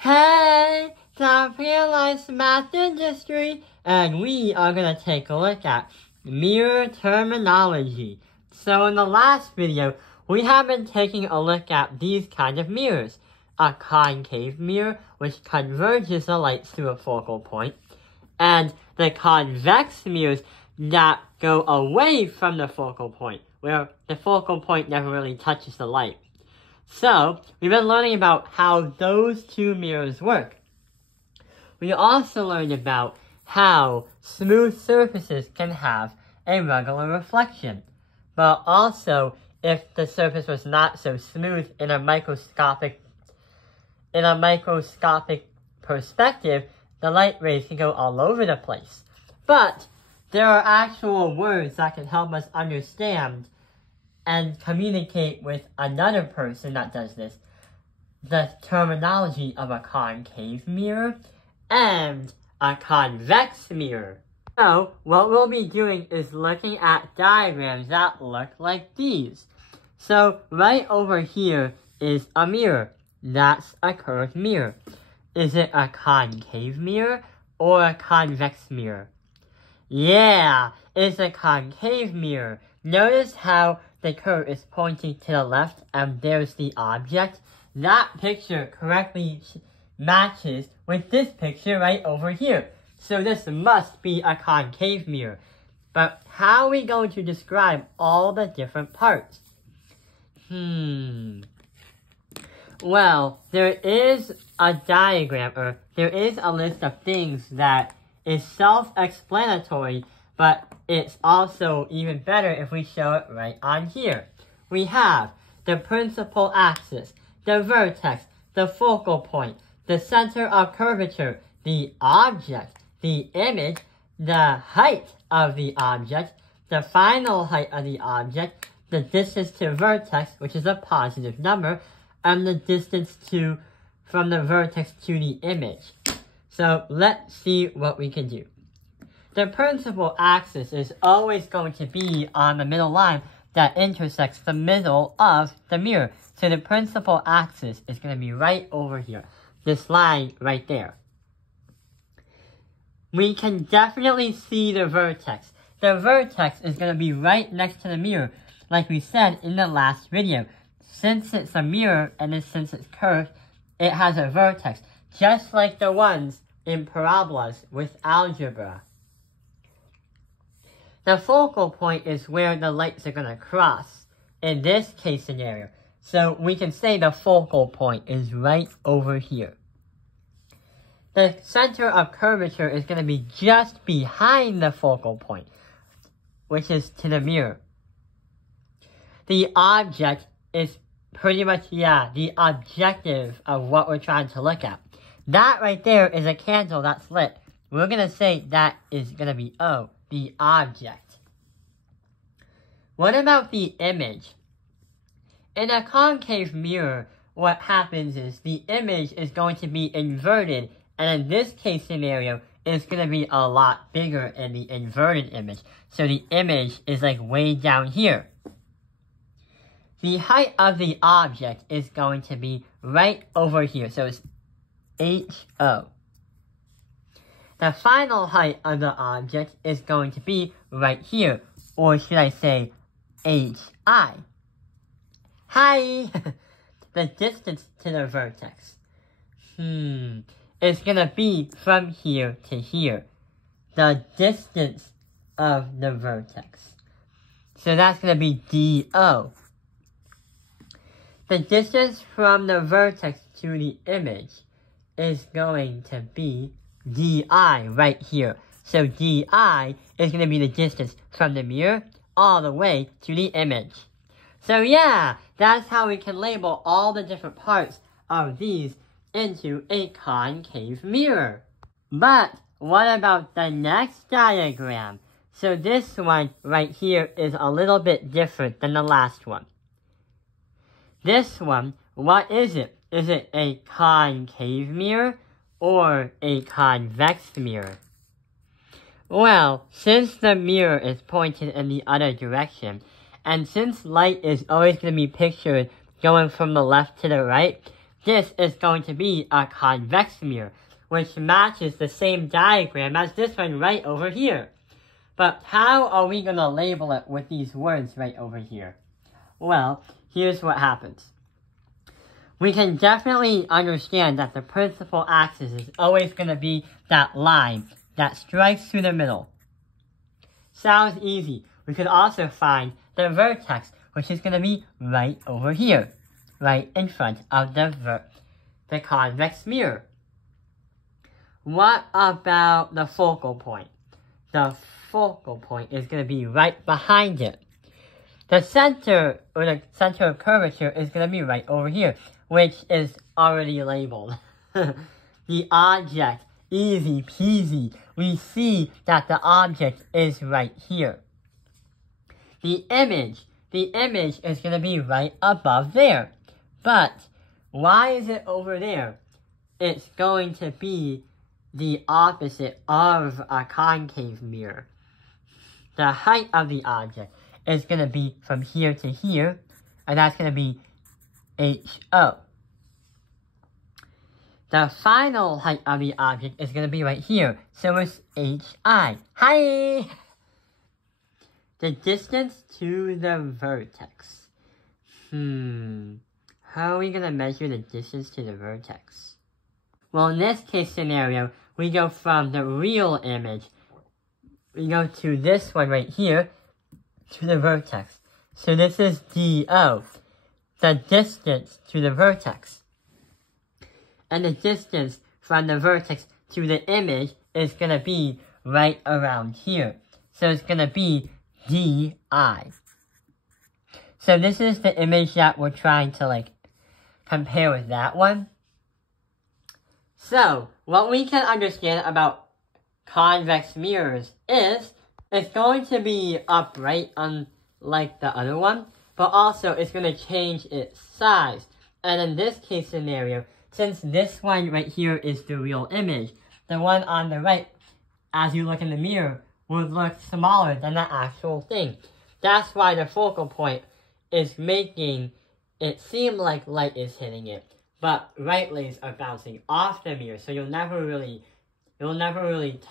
Hey, it's our Realized Math Industry, and we are going to take a look at mirror terminology. So in the last video, we have been taking a look at these kind of mirrors. A concave mirror, which converges the light to a focal point, and the convex mirrors that go away from the focal point, where the focal point never really touches the light. So, we've been learning about how those two mirrors work. We also learned about how smooth surfaces can have a regular reflection. But also, if the surface was not so smooth in a microscopic perspective, the light rays can go all over the place. But there are actual words that can help us understand and communicate with another person that does this. The terminology of a concave mirror and a convex mirror. So, what we'll be doing is looking at diagrams that look like these. So, right over here is a mirror. That's a curved mirror. Is it a concave mirror or a convex mirror? Yeah, it's a concave mirror. Notice how the curve is pointing to the left and there's the object. That picture correctly matches with this picture right over here. So this must be a concave mirror. But how are we going to describe all the different parts? Well, there is a diagram, or there is a list of things that is self-explanatory, but it's also even better if we show it right on here. We have the principal axis, the vertex, the focal point, the center of curvature, the object, the image, the height of the object, the final height of the object, the distance to vertex, which is a positive number, and the distance from the vertex to the image. So let's see what we can do. The principal axis is always going to be on the middle line that intersects the middle of the mirror. So the principal axis is going to be right over here. This line right there. We can definitely see the vertex. The vertex is going to be right next to the mirror, like we said in the last video. Since it's a mirror and since it's curved, it has a vertex, just like the ones in parabolas with algebra. The focal point is where the lights are going to cross in this case scenario. So we can say the focal point is right over here. The center of curvature is going to be just behind the focal point, which is to the mirror. The object is pretty much, the objective of what we're trying to look at. That right there is a candle that's lit. We're going to say that is going to be O, the object. What about the image? In a concave mirror, what happens is the image is going to be inverted, and in this case scenario, it's going to be a lot bigger in the inverted image. So the image is like way down here. The height of the object is going to be right over here. So it's HO. The final height of the object is going to be right here. Or should I say HI? Hi! The distance to the vertex. It's going to be from here to here. The distance of the vertex. So that's going to be DO. The distance from the vertex to the image is going to be DI right here. So DI is going to be the distance from the mirror all the way to the image. So yeah, that's how we can label all the different parts of these into a concave mirror. But what about the next diagram? So this one right here is a little bit different than the last one. This one, what is it? Is it a concave mirror or a convex mirror? Well, since the mirror is pointed in the other direction, and since light is always going to be pictured going from the left to the right, this is going to be a convex mirror, which matches the same diagram as this one right over here. But how are we going to label it with these words right over here? Well, here's what happens. We can definitely understand that the principal axis is always going to be that line that strikes through the middle. Sounds easy. We could also find the vertex, which is going to be right over here, right in front of the convex mirror. What about the focal point? The focal point is going to be right behind it. The center, or the center of curvature, is going to be right over here, which is already labeled. The object, easy peasy. We see that the object is right here. The image is going to be right above there. But why is it over there? It's going to be the opposite of a concave mirror. The height of the object is going to be from here to here, and that's going to be HO. The final height of the object is going to be right here, so it's HI. Hi! The distance to the vertex. How are we going to measure the distance to the vertex? Well, in this case scenario, we go from the real image, we go to this one right here, to the vertex. So this is DO, the distance to the vertex. And the distance from the vertex to the image is going to be right around here. So it's going to be DI. So this is the image that we're trying to compare with that one. So, what we can understand about convex mirrors is it's going to be upright unlike the other one, but also it's going to change its size. And in this case scenario, since this one right here is the real image, the one on the right, as you look in the mirror, would look smaller than the actual thing. That's why the focal point is making it seem like light is hitting it. But light rays are bouncing off the mirror, so you'll never really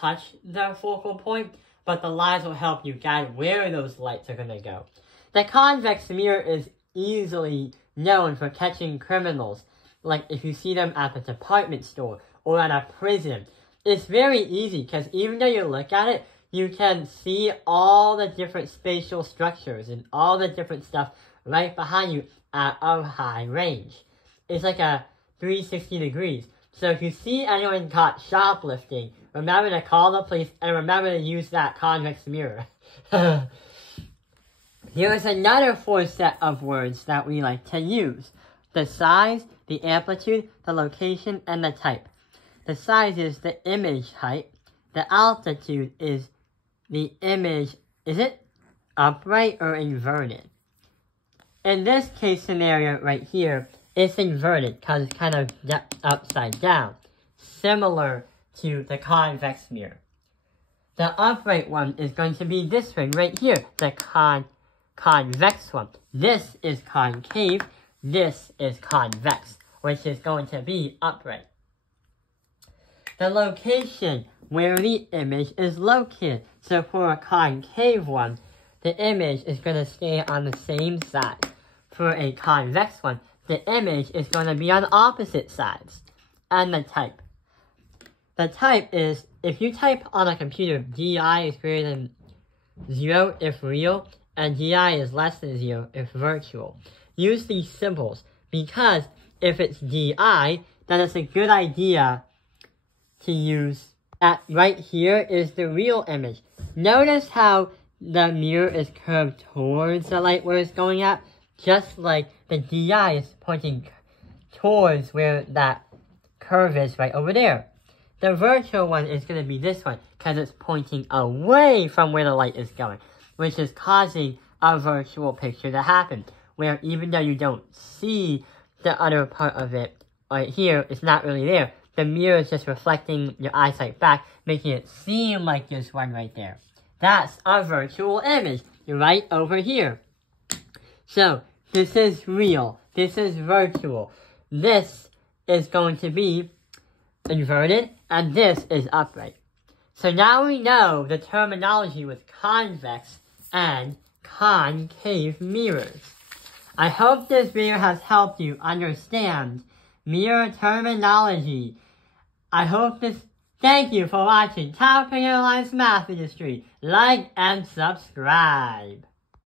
touch the focal point, but the lines will help you guide where those lights are going to go. The convex mirror is easily known for catching criminals, like if you see them at the department store or at a prison. It's very easy, because even though you look at it, you can see all the different spatial structures and all the different stuff right behind you at a high range. It's like a 360 degrees. So if you see anyone caught shoplifting, remember to call the police and remember to use that convex mirror. Here's another 4 set of words that we like to use. The size, the amplitude, the location, and the type. The size is the image height. The altitude is the image, is it upright or inverted? In this case scenario right here, it's inverted because it's kind of upside down, similar to the convex mirror. The upright one is going to be this one right here, the convex one. This is concave, this is convex, which is going to be upright. The location where the image is located. So for a concave one, the image is going to stay on the same side. For a convex one, the image is going to be on opposite sides. And the type. The type is, if you type on a computer, DI is greater than 0 if real, and DI is less than 0 if virtual. Use these symbols, because if it's DI, then it's a good idea to use that right here is the real image. Notice how the mirror is curved towards the light where it's going at, just like the DI is pointing towards where that curve is right over there. The virtual one is going to be this one, because it's pointing away from where the light is going, which is causing a virtual picture to happen, where even though you don't see the other part of it right here, it's not really there. The mirror is just reflecting your eyesight back, making it seem like there's one right there. That's a virtual image, right over here. So, this is real. This is virtual. This is going to be inverted, and this is upright. So now we know the terminology with convex and concave mirrors. I hope this video has helped you understand mirror terminology. Thank you for watching Top Prior Lines Math Industry. Like and subscribe.